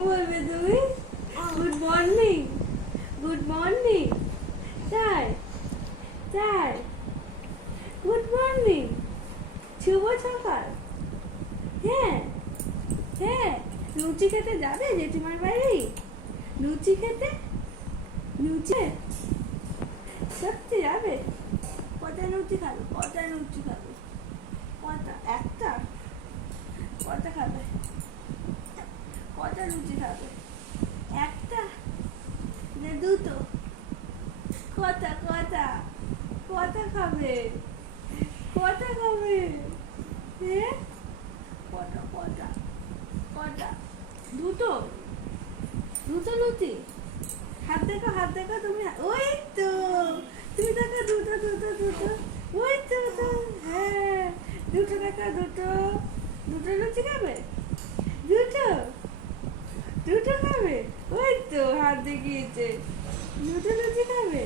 বলবে তুমি? Good morning, good morning. তাই তাই, গুড মর্নিং, শুভ সকাল। হ্যাঁ হ্যাঁ, লুচি খেতে যাবে জেঠিমার বাড়ি? লুচি খেতে? লুচি সত্যি যাবে? কটা লুচি খাবে? কটা লুচি খাবে? কটা? একটা? কটা খাবে? কটা লুচি খাবে? একটা না দুটো? কটা কটা? কটা খাবে? কটা খাবে? হ্যাঁ, কটা কটা? কটা? দুটো? দুটো লুচি? হাত দেখো, হাত দেখো তুমি। ওই তো, তুমি দেখো দুটো দুটো দুটো। ওই তো তো, হ্যাঁ, দুটো দেখো, দুটো। দুটো লুচি খাবে? দুটো? দুটো খাবে? ওই তো হাত দেখিয়েছে। দুটো লুচি খাবে?